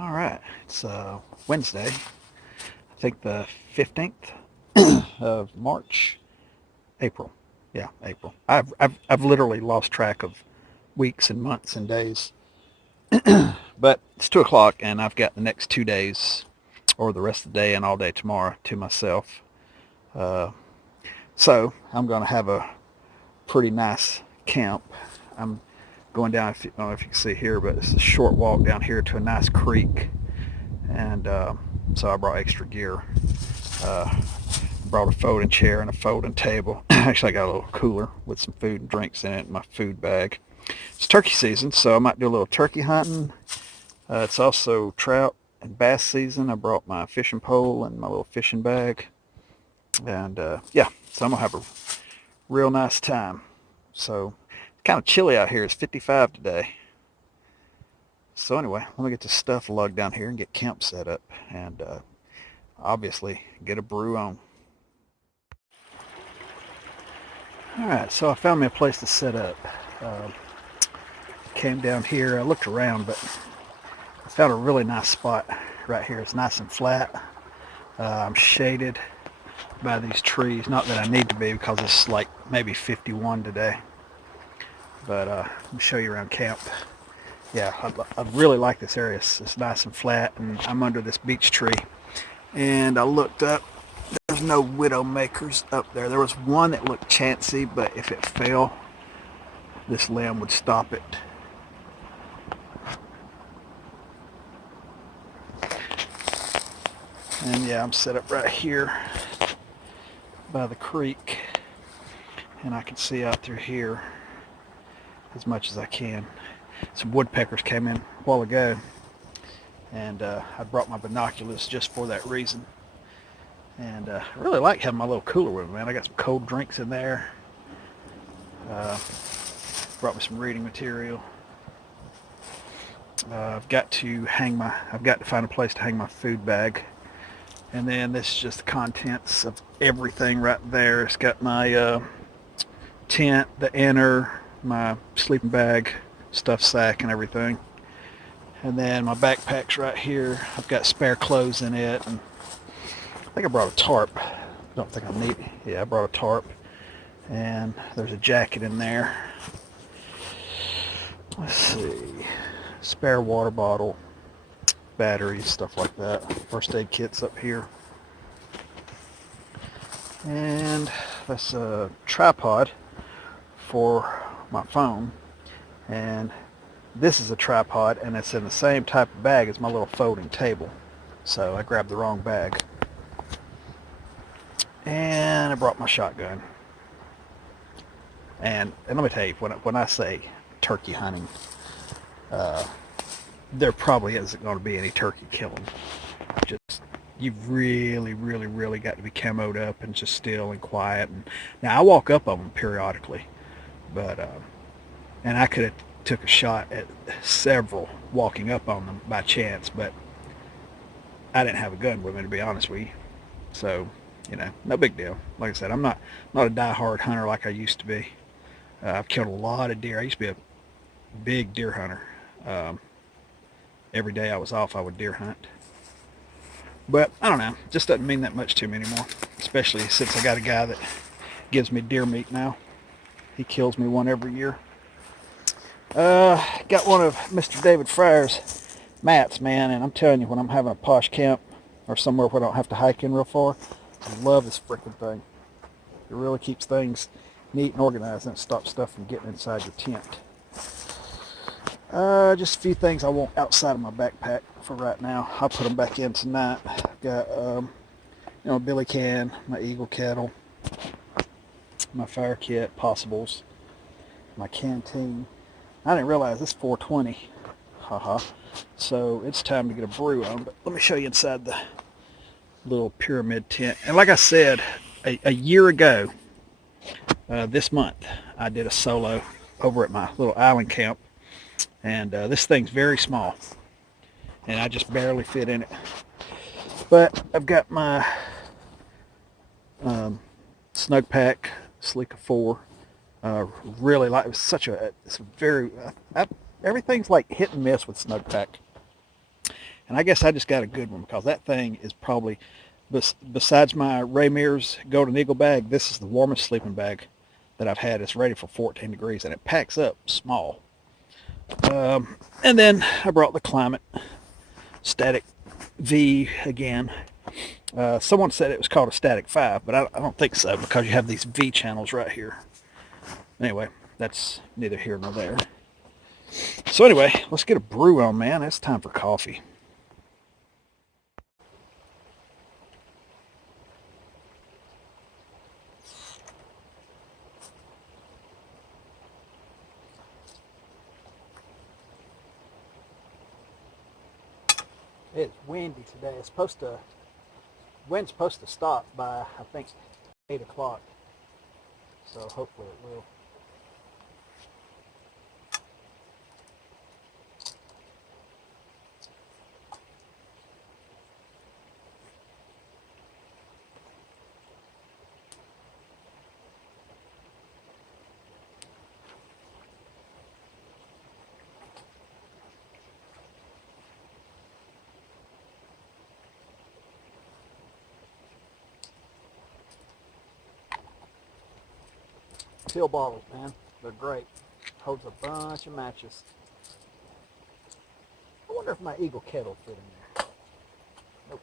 All right, it's Wednesday, I think the 15th of March, April. Yeah, April. I've literally lost track of weeks and months and days. But it's 2 o'clock, and I've got the next 2 days, or the rest of the day and all day tomorrow, to myself. Uh, so I'm going to have a pretty nice camp. I'm going down, I don't know if you can see here, but it's a short walk down here to a nice creek. And so I brought extra gear. Uh, brought a folding chair and a folding table. Actually, I got a little cooler with some food and drinks in it in my food bag. It's turkey season, so I might do a little turkey hunting. It's also trout and bass season. I brought my fishing pole and my little fishing bag. And yeah, so I'm going to have a real nice time. So it's kind of chilly out here. It's 55 today. So anyway, let me get this stuff lugged down here and get camp set up. And obviously get a brew on. All right, so I found me a place to set up. Came down here, I looked around, but I found a really nice spot right here. It's nice and flat. I'm shaded by these trees. Not that I need to be because it's like maybe 51 today. But let me show you around camp. Yeah, I really like this area. It's nice and flat, and I'm under this beech tree. And I looked up. There's no widow makers up there. There was one that looked chancy, but if it fell, this limb would stop it. And yeah, I'm set up right here by the creek, and I can see out through here as much as I can. Some woodpeckers came in a while ago, and I brought my binoculars just for that reason. And I really like having my little cooler with me, man. I got some cold drinks in there. Brought me some reading material. I've got to find a place to hang my food bag. And then this is just the contents of everything right there. It's got my tent, the inner, my sleeping bag, stuff sack, and everything. And then my backpack's right here. I've got spare clothes in it, and I think I brought a tarp. Don't think I need it. Yeah, I brought a tarp. And there's a jacket in there. Let's see. Spare water bottle, batteries, stuff like that. First aid kit's up here. And that's a tripod for my phone. And this is a tripod, and it's in the same type of bag as my little folding table. So I grabbed the wrong bag. And I brought my shotgun. And let me tell you, when I say turkey hunting, there probably isn't going to be any turkey killing. Just you've really, really, really got to be camoed up and just still and quiet. And now I walk up on them periodically, but and I could have took a shot at several walking up on them by chance, but I didn't have a gun with me, to be honest with you. So no big deal. Like I said, I'm not a die-hard hunter like I used to be. I've killed a lot of deer. I used to be a big deer hunter. Every day I was off, I would deer hunt. But I don't know, it just doesn't mean that much to me anymore, especially since I got a guy that gives me deer meat now. He kills me one every year. Got one of Mr. David Fryer's mats, man, and I'm telling you, when I'm having a posh camp or somewhere where I don't have to hike in real far, I love this freaking thing. It really keeps things neat and organized, and it stops stuff from getting inside your tent. Just a few things I want outside of my backpack for right now. I'll put them back in tonight. I've got a billy can, my eagle kettle, my fire kit, possibles, my canteen. I didn't realize it's 4:20. Haha. So it's time to get a brew on. But let me show you inside the little pyramid tent. And like I said, a year ago, this month, I did a solo over at my little island camp. And this thing's very small, and I just barely fit in it. But I've got my snug pack, Sleeka 4. Really like it's very everything's like hit and miss with snug pack. And I guess I just got a good one because that thing is probably, besides my Ray Mears Golden Eagle bag, this is the warmest sleeping bag that I've had. It's rated for 14 degrees and it packs up small. And then I brought the Climate Static V again. Someone said it was called a Static 5, but I don't think so because you have these V channels right here. Anyway, that's neither here nor there. So anyway, let's get a brew on, man. It's time for coffee. It's windy today. Wind's supposed to stop by, I think, 8 o'clock. So hopefully it will. Pill bottles, man. They're great. Holds a bunch of matches. I wonder if my Eagle kettle fit in there. Nope.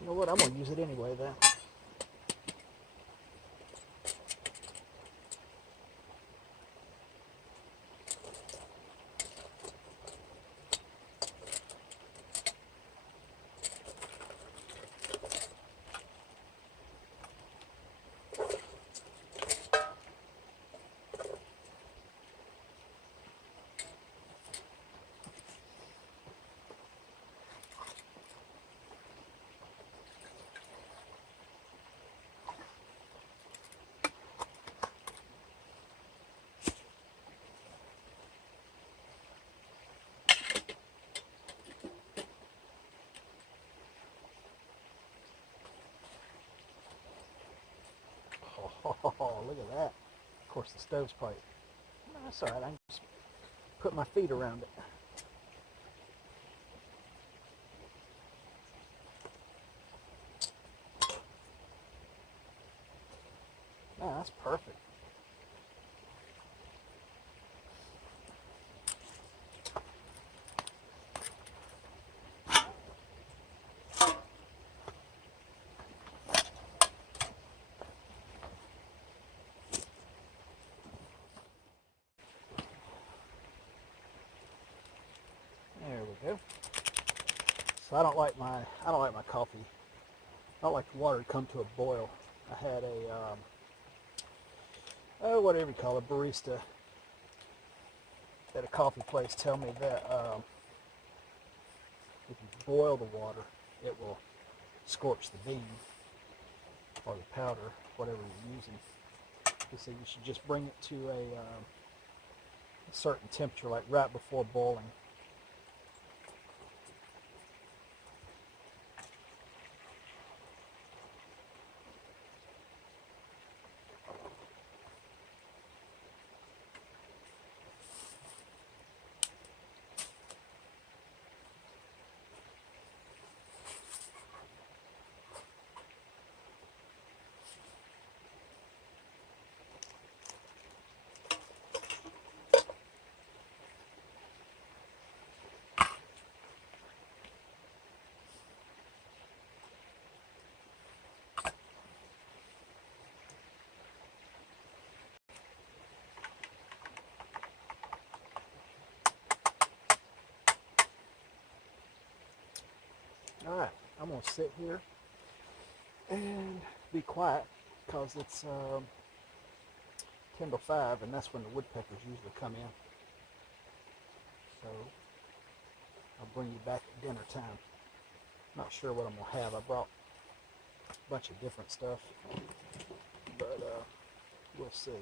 You know what? I'm going to use it anyway, then. Oh, look at that. Of course, the stove's probably... No, that's all right. I can just put my feet around it. Man, that's perfect. There we go. So I don't like my coffee. I don't like the water to come to a boil. I had a whatever you call it, barista at a coffee place tell me that if you boil the water, it will scorch the bean or the powder, whatever you're using. He said you should just bring it to a certain temperature, like right before boiling. All right, I'm gonna sit here and be quiet because it's 10 to 5, and that's when the woodpeckers usually come in. So I'll bring you back at dinner time. Not sure what I'm gonna have. I brought a bunch of different stuff, but we'll see.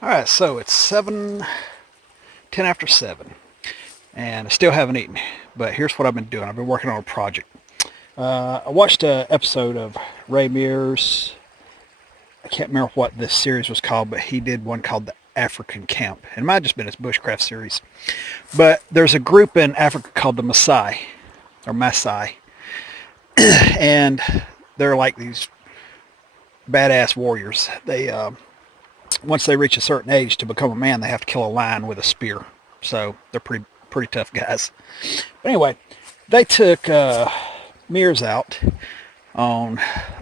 All right, so it's 7:10 after 7, and I still haven't eaten. But here's what I've been doing. I've been working on a project. I watched an episode of Ray Mears. I can't remember what this series was called, but he did one called the African Camp. And it might have just been his bushcraft series. But there's a group in Africa called the Masai, or Masai. And they're like these badass warriors. They once they reach a certain age to become a man, they have to kill a lion with a spear. So they're pretty tough guys. But anyway, they took Mears out on,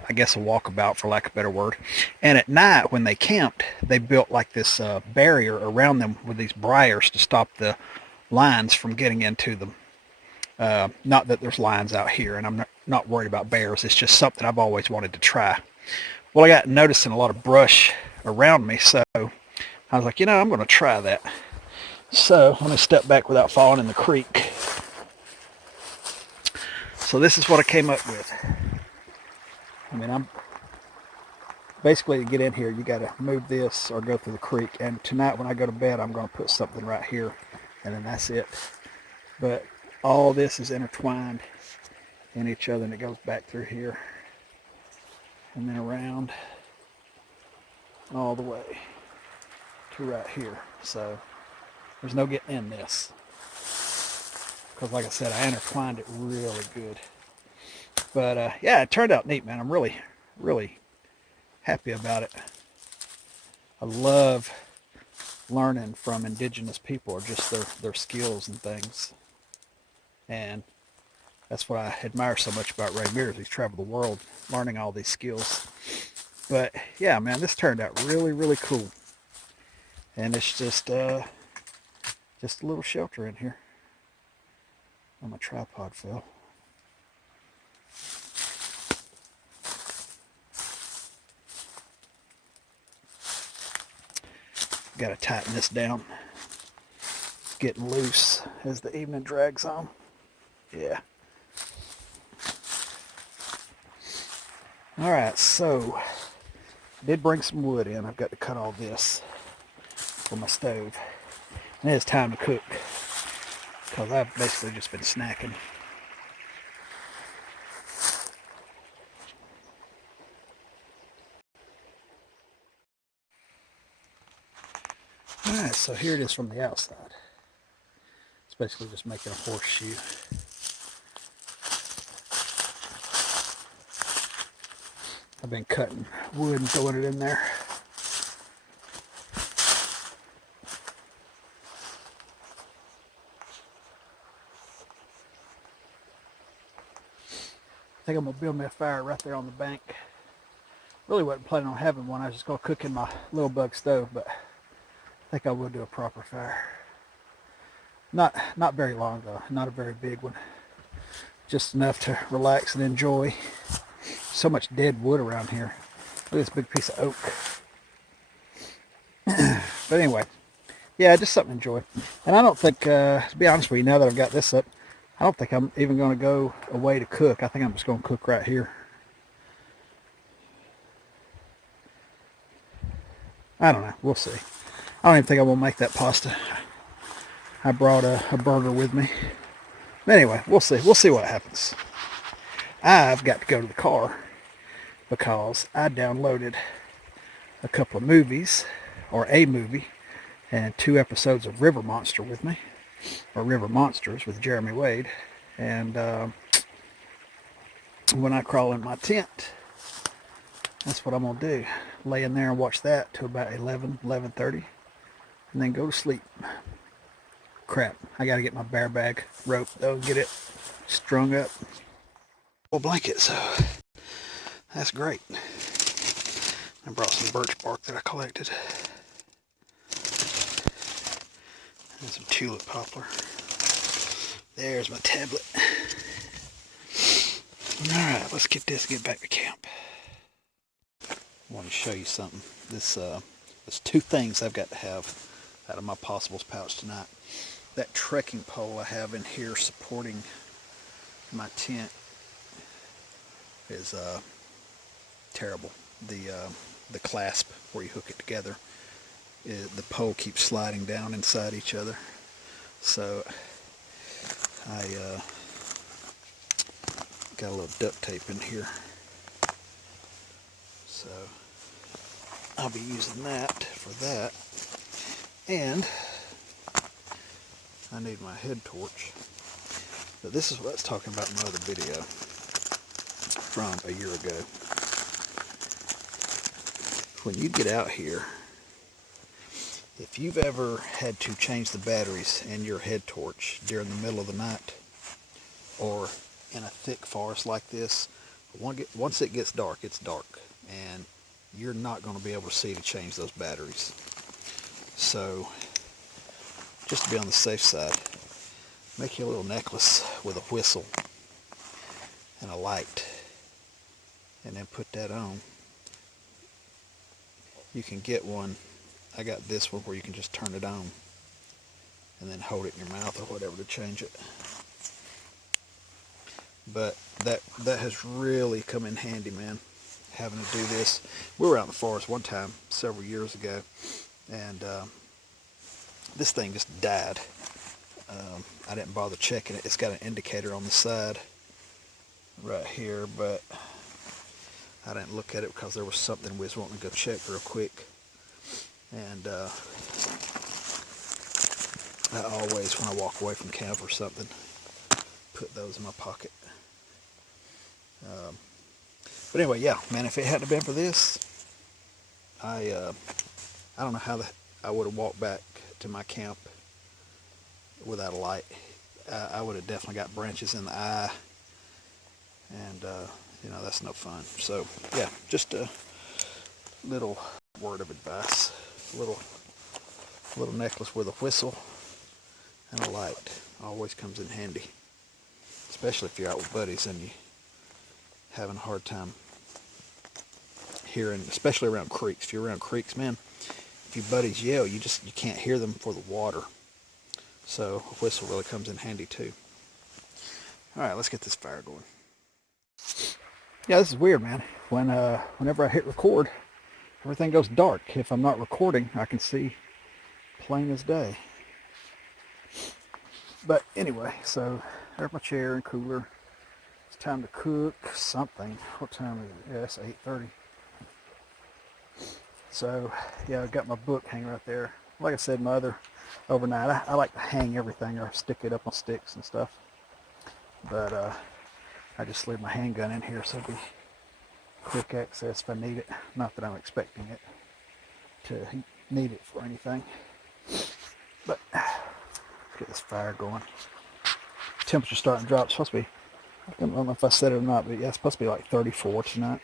I guess, a walkabout, for lack of a better word. And at night, when they camped, they built like this barrier around them with these briars to stop the lions from getting into them. Not that there's lions out here, and I'm not worried about bears. It's just something I've always wanted to try. Well, I got noticing a lot of brush around me, so I was like, I'm going to try that. So let me step back without falling in the creek. So this is what I came up with. I mean, I'm basically, to get in here, you got to move this or go through the creek. And tonight when I go to bed, I'm going to put something right here, and then that's it. But all this is intertwined in each other, and it goes back through here and then around all the way to right here. So there's no getting in this, because like I said, I intertwined it really good. But yeah, it turned out neat, man. I'm really happy about it. I love learning from indigenous people, or just their skills and things. And that's what I admire so much about Ray Mears. He's traveled the world learning all these skills. But yeah, man, this turned out really cool. And it's just a little shelter in here. Oh, my tripod fell. Got to tighten this down. It's getting loose as the evening drags on. Yeah. All right, so I did bring some wood in. I've got to cut all this for my stove. And it's time to cook, because I've basically just been snacking. Alright, so here it is from the outside. It's basically just making a horseshoe. I've been cutting wood and throwing it in there. I think I'm going to build me a fire right there on the bank. Really wasn't planning on having one. I was just going to cook in my little bug stove, but I think I will do a proper fire. Not very long though, not a very big one. Just enough to relax and enjoy. So much dead wood around here. Look at this big piece of oak. But anyway, yeah, just something to enjoy. And I don't think, to be honest with you, now that I've got this up, I don't think I'm even going to go away to cook. I think I'm just going to cook right here. I don't know. We'll see. I don't even think I will make that pasta. I brought a burger with me. But anyway, we'll see. We'll see what happens. I've got to go to the car because I downloaded a couple of movies, or a movie, and 2 episodes of River Monster with me, or River Monsters with Jeremy Wade. And when I crawl in my tent, that's what I'm going to do. Lay in there and watch that till about 11:30, and then go to sleep. Crap, I got to get my bear bag rope though, get it strung up. Well, blanket, so that's great. I brought some birch bark that I collected. And some tulip poplar. There's my tablet. Alright, let's get back to camp. I want to show you something. There's 2 things I've got to have out of my possibles pouch tonight. That trekking pole I have in here supporting my tent is terrible. The clasp where you hook it together the pole keeps sliding down inside each other. So I got a little duct tape in here. So I'll be using that for that. And I need my head torch. But this is what I was talking about in my other video from a year ago. When you get out here, if you've ever had to change the batteries in your head torch during the middle of the night or in a thick forest like this, once it gets dark, it's dark, and you're not going to be able to see to change those batteries. So just to be on the safe side, make you a little necklace with a whistle and a light, and then put that on. You can get one. I got this one where you can just turn it on and then hold it in your mouth or whatever to change it. But that has really come in handy, man, having to do this. We were out in the forest one time several years ago, and this thing just died. I didn't bother checking it. It's got an indicator on the side right here, but I didn't look at it because there was something we was wanting to go check real quick. And I always, when I walk away from camp or something, put those in my pocket. But anyway, yeah, man, if it hadn't been for this, I don't know how I would have walked back to my camp without a light. I would have definitely got branches in the eye, and you know, that's no fun. So yeah, just a little word of advice, a little necklace with a whistle and a light always comes in handy, especially if you're out with buddies and you having a hard time hearing, especially around creeks. If you're around creeks, man, if your buddies yell, you can't hear them for the water. So a whistle really comes in handy too. All right, let's get this fire going. Yeah, this is weird, man. Whenever I hit record, everything goes dark. If I'm not recording, I can see plain as day. But anyway, so there's my chair and cooler. It's time to cook something. What time is it? Yeah, it's 8:30. So yeah, I got my book hanging right there. Like I said, overnight, I like to hang everything or stick it up on sticks and stuff. But I just slid my handgun in here so it'll be quick access if I need it. Not that I'm expecting it to need it for anything. But let's get this fire going. Temperature's starting to drop. It's supposed to be, I don't know if I said it or not, but yeah, it's supposed to be like 34 tonight.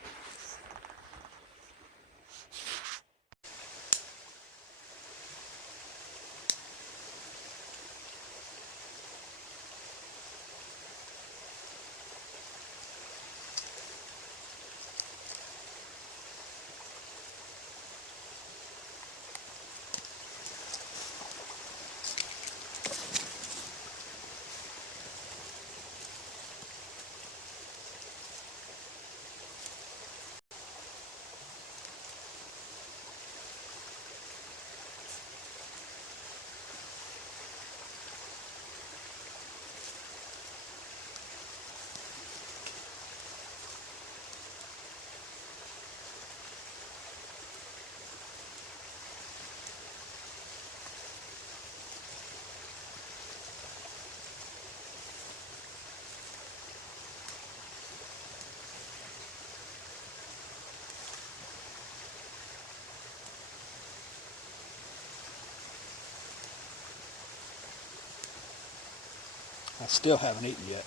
I still haven't eaten yet.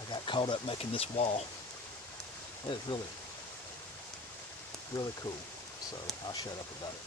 I got caught up making this wall. It is really, really cool. So I'll shut up about it.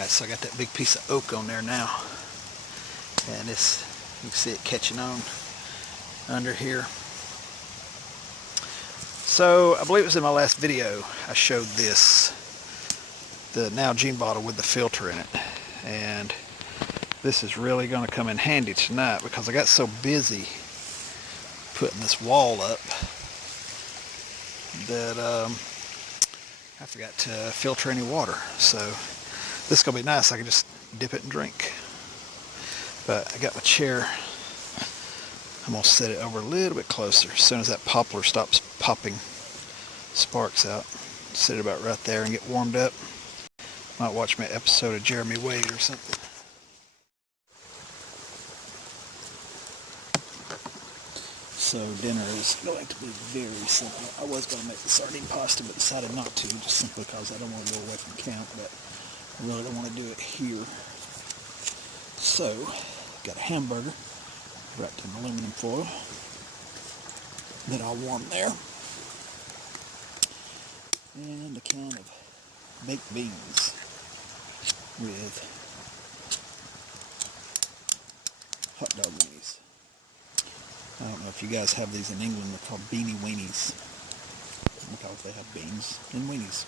Alright, so I got that big piece of oak on there now. And this, you can see it catching on under here. So I believe it was in my last video I showed this, the Nalgene bottle with the filter in it, and this is really going to come in handy tonight because I got so busy putting this wall up that I forgot to filter any water. So this is going to be nice. I can just dip it and drink. But I got my chair. I'm going to set it over a little bit closer. As soon as that poplar stops popping sparks out, set it about right there and get warmed up. Might watch my episode of Jeremy Wade or something. So dinner is going to be very simple. I was going to make the sardine pasta, but decided not to, just simply because I don't want to go away from camp, but I really don't want to do it here. So, got a hamburger wrapped in aluminum foil that I'll warm there, and a can of baked beans with hot dog weenies. I don't know if you guys have these in England. They're called beanie weenies because they have beans and weenies.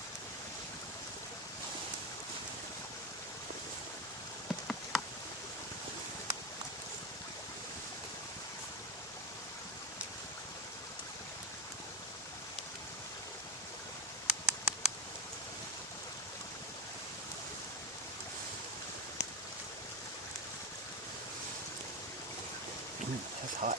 That's hot.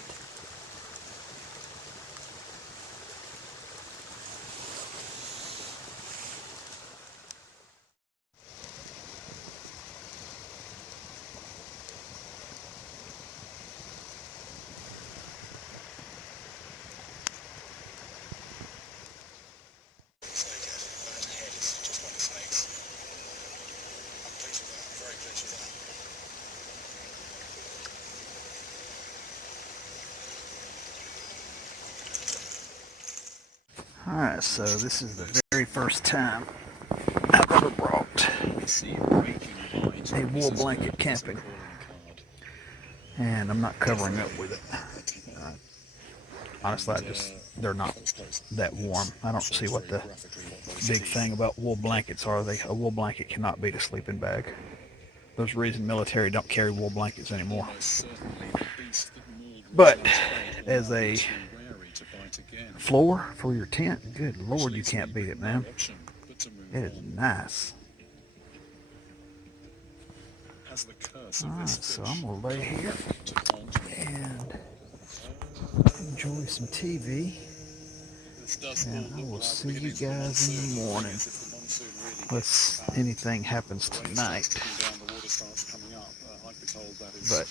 Alright, so this is the very first time I've ever brought a wool blanket camping, and I'm not covering up with it. Honestly, they're not that warm. I don't see what the big thing about wool blankets are. A wool blanket cannot beat a sleeping bag. There's a reason military don't carry wool blankets anymore. But as a floor for your tent, good Lord, you can't beat it, man. It is nice. Alright, so I'm gonna lay here and enjoy some TV, and I will see you guys in the morning unless anything happens tonight. But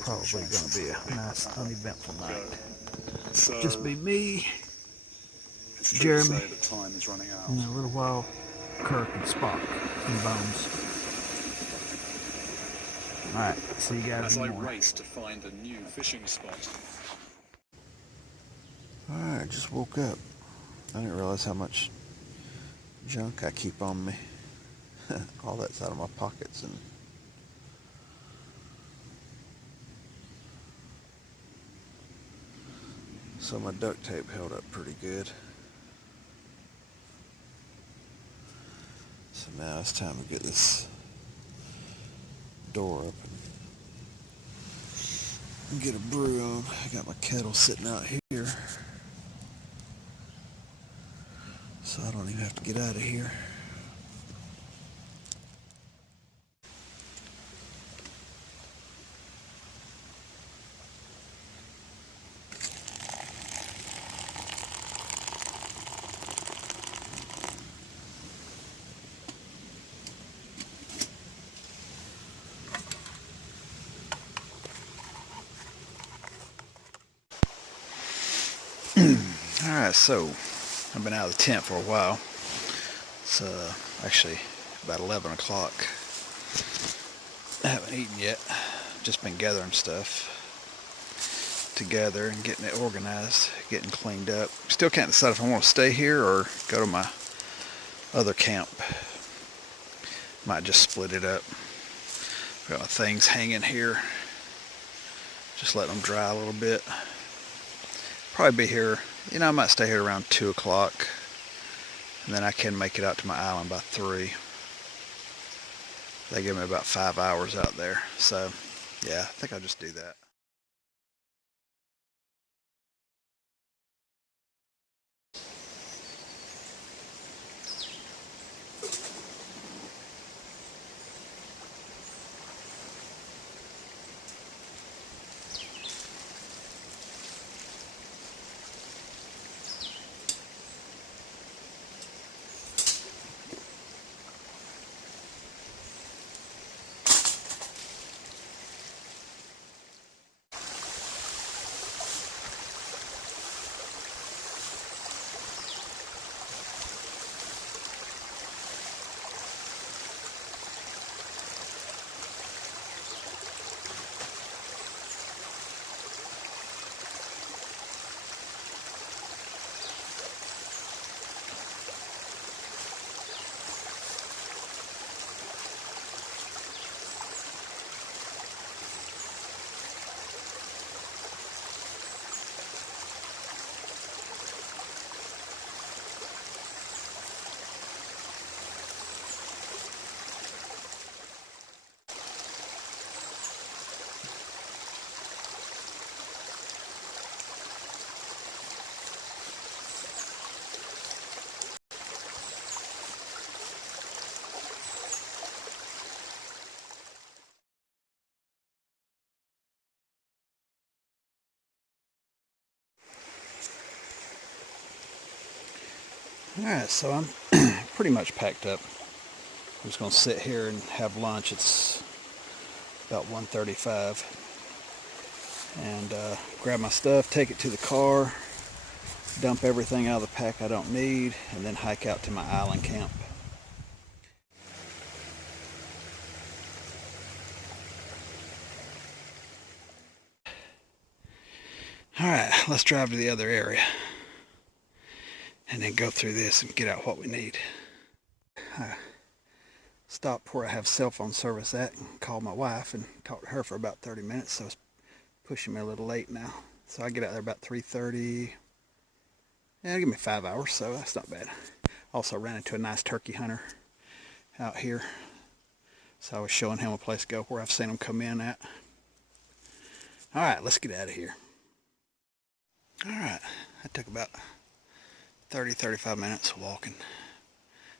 probably going to be a nice uneventful night. Just be me, Jeremy, and in a little while Kirk and Spock and Bones. Alright, see you guys in the morning. Race to find a new fishing spot. Alright, just woke up. I didn't realize how much junk I keep on me. All that's out of my pockets, and so my duct tape held up pretty good. So now it's time to get this door open and get a brew on. I got my kettle sitting out here, so I don't even have to get out of here. Alright, so I've been out of the tent for a while. It's actually about 11 o'clock. I haven't eaten yet. Just been gathering stuff together and getting it organized, getting cleaned up. Still can't decide if I want to stay here or go to my other camp. Might just split it up. Got my things hanging here. Just let them dry a little bit. Probably be here, I might stay here around 2 o'clock. And then I can make it out to my island by 3. They give me about 5 hours out there. So, yeah, I think I'll just do that. Alright, so I'm pretty much packed up. I'm just going to sit here and have lunch. It's about 1:35. And grab my stuff, take it to the car, dump everything out of the pack I don't need, and then hike out to my island camp. Alright, let's drive to the other area and then go through this and get out what we need. I stopped where I have cell phone service at and called my wife and talked to her for about 30 minutes, so it's pushing me a little late now. So I get out there about 3:30. Yeah, give me 5 hours, so that's not bad. Also ran into a nice turkey hunter out here, so I was showing him a place to go where I've seen him come in at. Alright, let's get out of here. Alright, I took about 35 minutes walking.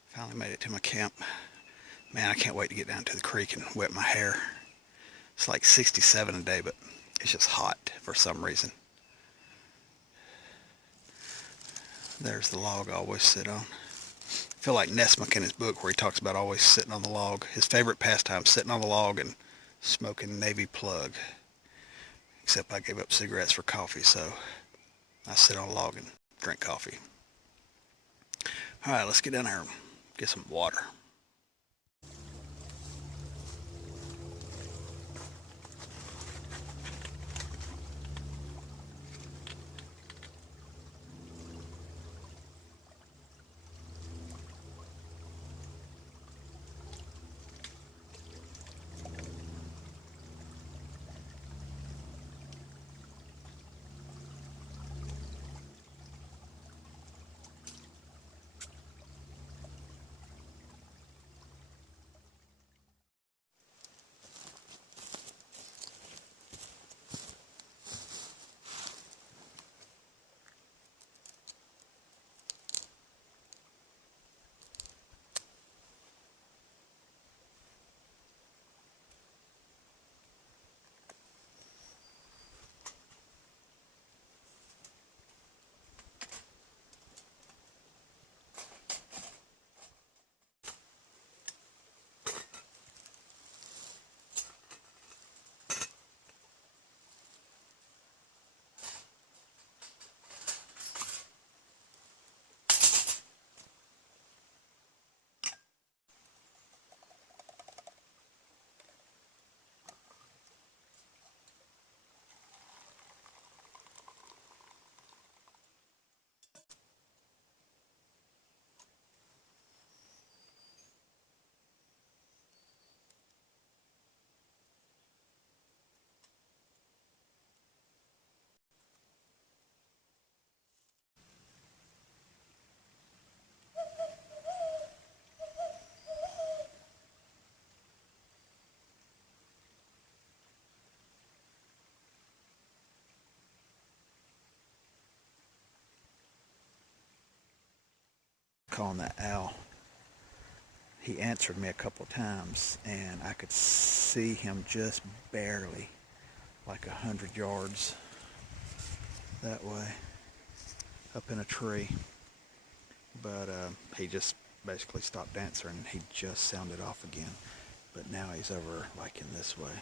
Finally made it to my camp. Man, I can't wait to get down to the creek and wet my hair. It's like 67 a day, but it's just hot for some reason. There's the log I always sit on. I feel like Nesmith in his book where he talks about always sitting on the log. His favorite pastime, sitting on the log and smoking Navy plug. Except I gave up cigarettes for coffee, so I sit on a log and drink coffee. Alright, let's get down there and get some water. calling that owl. He answered me a couple of times, and I could see him just barely, like 100 yards that way, up in a tree. But he just basically stopped answering, and he just sounded off again. But now he's over like in this way.